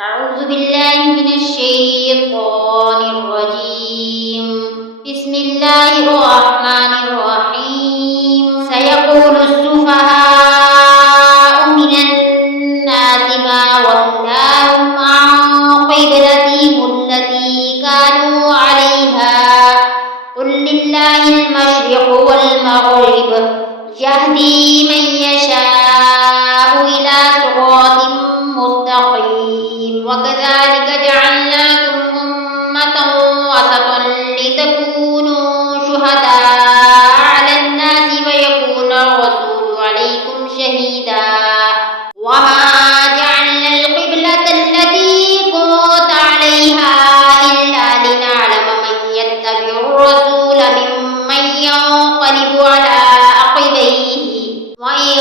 أعوذ بالله من الشيطان الرجيم. بسم الله الرحمن الرحيم. سيقول السفهاء من الناس ما ولاهم عن قبلتهم التي كانوا عليها قل لله المشرق والمغرب يهدي من يشاء إلى صراط مستقيم. وكذلك جعلناكم أمة وسطا لتكونوا شهداء على الناس ويكون الرسول عليكم شهيدا. وما جعلنا القبلة التي كنت عليها إلا لنعلم من يتبع الرسول ممن ينقلب على عقبيه وإن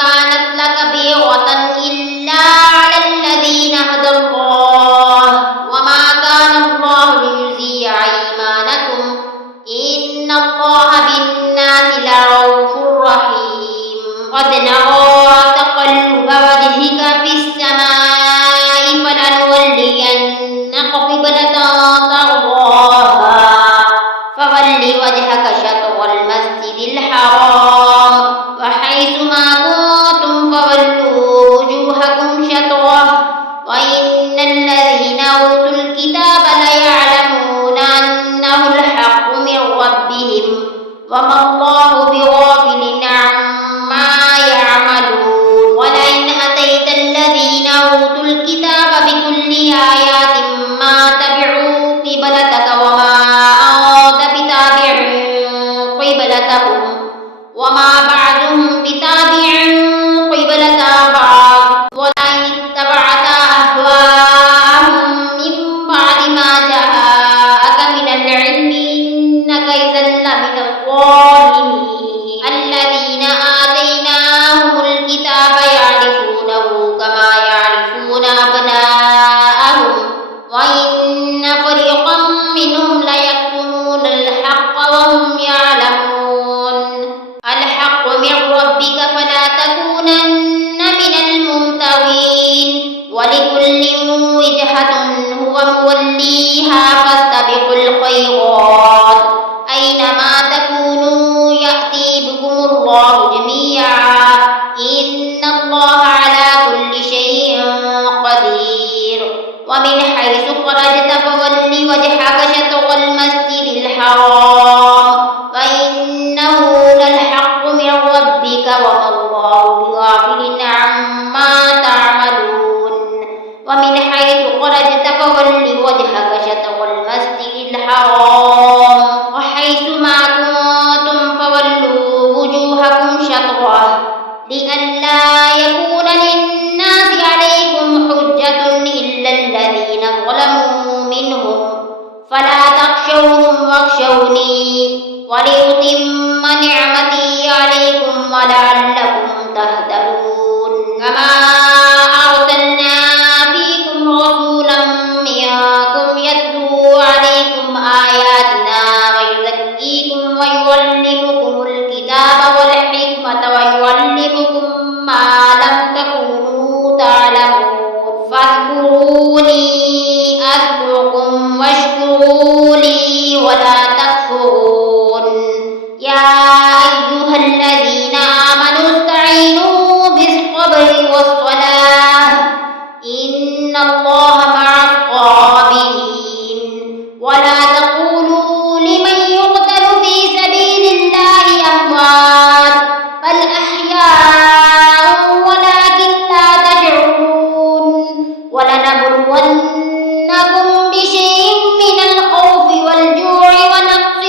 كانت لكبيرة إلا على الذين هدى الله وما كان الله ليضيع إيمانكم إن الله بالناس لرؤوف رحيم. قد نرى تقلب وجهك في السماء فلنولينك قبلة ترضاها فول وجهك شطر المسجد الحرام وحيث ما كنتم فولوا وجوهكم شطره وإن الذين أوتوا الكتاب ليعلمون أنه الحق من ربهم وما الله بغافل عما يعملون. ولئن أتيت الذين أوتوا الكتاب بكل آيات ما تبعوا قبلتك وما أنت بتابع قبلتهم وما بعضهم بتابع قبلة بعض ولئن اتبعت أهواءهم من بعد ما جاءك من العلم إنك إذا لمن الظالمين. الذين آتيناهم الكتاب يعرفونه كما يعرفون أبناءهم وإن فريقا منهم ليكتمون الحق وهم يعلمون. الحق من ربك فلا تكونن من الممترين ولكل وجهة هو موليها فاستبقوا الخيرات أينما تكونوا يأتي بكم الله جميعا إن الله على كل شيء قدير. ومن حيث خرجت فول وجهك شطر المسجد الحرام وإنه للحق من ربك وما الله بغافل عما تعملون. ومن حيث خرجت فول وجهك شطر المسجد الحرام وحيث ما كنتم فولوا وجوهكم شطره لئلا يكون للناس عليكم حجة إلا الذين ظلموا منهم فلا تخشوهم واخشوني ولأتم نعمتي عليكم ولعلكم تهتدون. كما أرسلنا فيكم رسولا منكم يتلو عليكم آياتنا ويزكيكم ويعلمكم الكتاب والحكمة ويعلمكم ما لم تكونوا تعلمون. فاذكروني أذكركم واشكروا لي ولا تكفرون. يا أيها الذين آمنوا استعينوا بالصبر والصلاة إن الله مع الصابرين. ولا تقولوا لمن يقتل في سبيل الله أموات بل أحياء ولكن لا تشعرون. ولنبلونكم بشيء من الخوف والجوع ونقص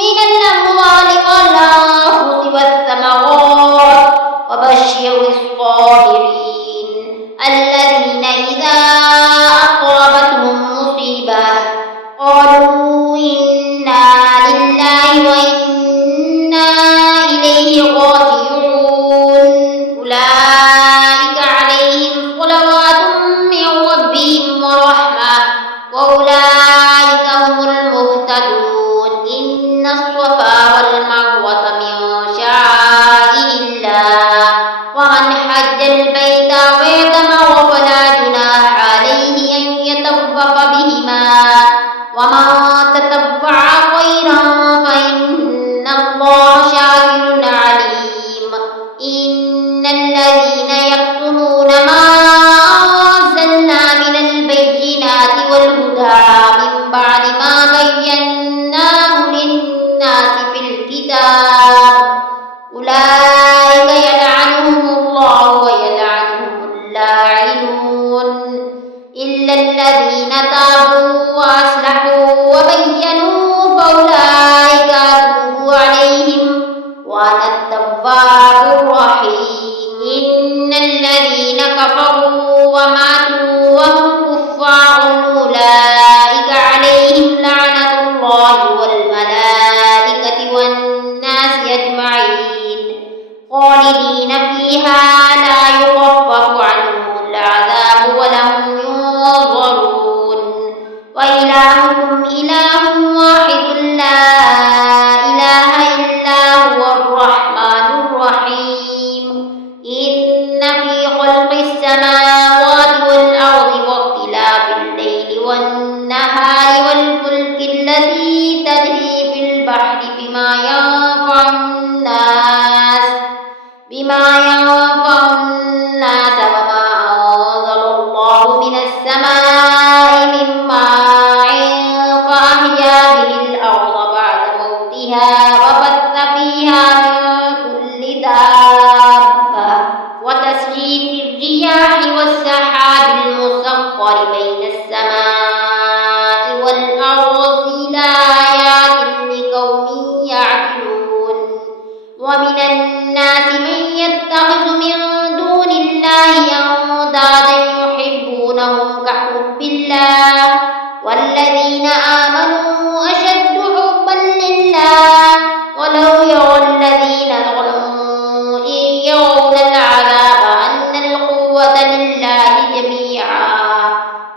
من الأموال والأنفس والثمرات وبشر الصابرين الذين إذا أصابتهم مصيبة قالوا إنا لله وإنا إليه راجعون. أولئك عليهم صلوات من ربهم ورحمة وأولئك هم المهتدون. إن الصفا والمروة من شعائر الله ومن حج البيت واعتمر فلا جناح عليه الذين يكتمون ما أنزلنا من البينات والهدى من بعد ما بيناه للناس في الكتاب أولئك يلعنهم الله ويلعنهم اللاعنون إلا الذين تابوا وأصلحوا وبينوا فأولئك أتوب عليهم وأنا التواب الرحيم إن الذين كفروا وماتوا وهم كفار أولئك عليهم لعنة الله والملائكة والناس أجمعين خالدين فيها لا يخفف عنهم العذاب ولهم ينظرون وإلهكم إله واحد لا إله إلا هو الرحمن الرحيم إن في خلق السماوات والأرض واختلاف الليل والنهار والفلك التي تجري في البحر بما ينفع الناس وما أنزل الله من السماء من ماء فأحيا به الأرض بعد موتها وبث فيها من كل دابة وتسريف الرياح والسحاب المسخر بين السماء والأرض لآيات لقوم يعقلون ومن الناس من يتخذ من دون الله أندادا يحبونهم كحب الله والذين آمنوا أشد حبا لله ولو يرى الذين ظلموا إذ يرون العذاب أن القوة لله جميعا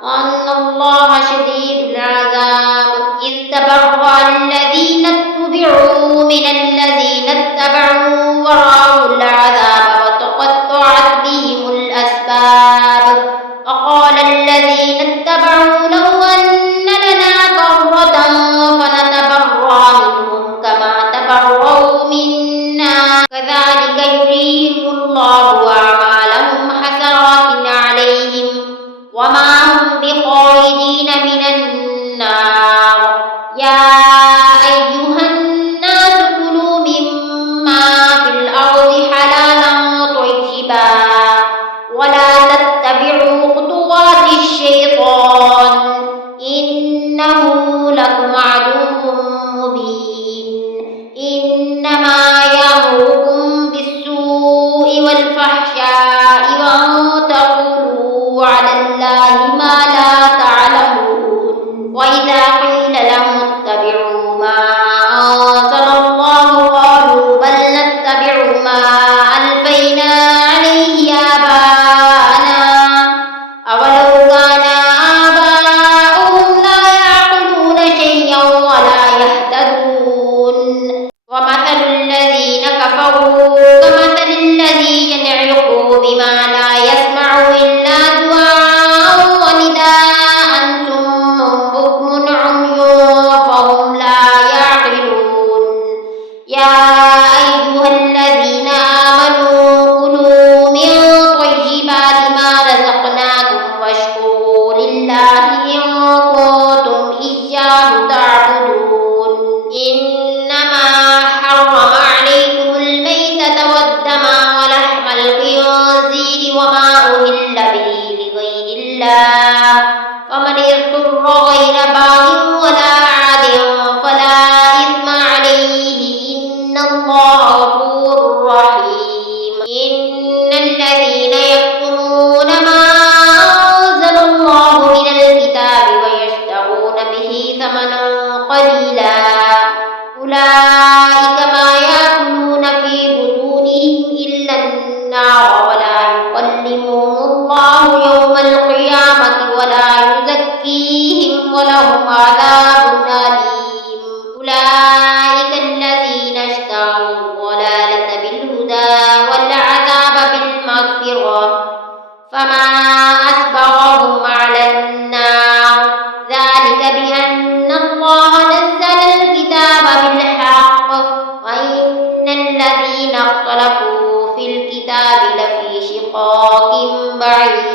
وأن الله شديد العذاب إذ تبرأ الذين اتبعوا من الذين اتبعوا ورأوا العذاب وتقطعت بهم الأسباب وقال الذين اتبعوا لو أن لنا كرة فنتبرأ منهم كما تبرأوا منا كذلك يريهم الله أعمالهم حسرات عليهم وما هم بخارجين من النار يا أيها الناس كلوا مما في الأرض حلالا طيبا ولا تتبعوا خطوات الشيطان إنه لكم عدو مبين إنما يأمركم بالسوء والفحشاء وأن تقولوا على الله ما لا تعلمون وإذا قيل لهم اتبعوا ما أنزل الله قالوا بل نتبع ما ألفينا عليه آباءنا أولو كان آباؤهم لا يعقلون شيئا ولا يهتدون ومثل الذين كفروا كمثل الذي ينعق بما لا يسمع إلا دعاء ونداء ثم بكم عمي فهم لا يعقلون يا أيها الذين آمنوا كلوا من طيبات ما رزقناكم واشكروا لله إن كنتم إياه تعبدون إنما حرم عليكم الميتة والدم ولحم الخنزير وما أهل به لغير الله فمن اضطر غير باغ ولا عاد فلا إثم عليه إن الله غفور رحيم إن الذين يكتمون ما أنزل الله من الكتاب ويشترون به ثمنا قليلا أولئك ما يأكلون في بطونهم إلا النار ولا يكلمهم الله يوم القيامة ولا يزكيهم ولهم عذاب أليم أولئك الذين اشتروا الضلالة بالهدى والعذاب بالمغفرة فما أصبرهم على النار ذلك بأن الله نزل الكتاب بالحق وإن الذين اختلفوا في الكتاب لفي شقاق بعيد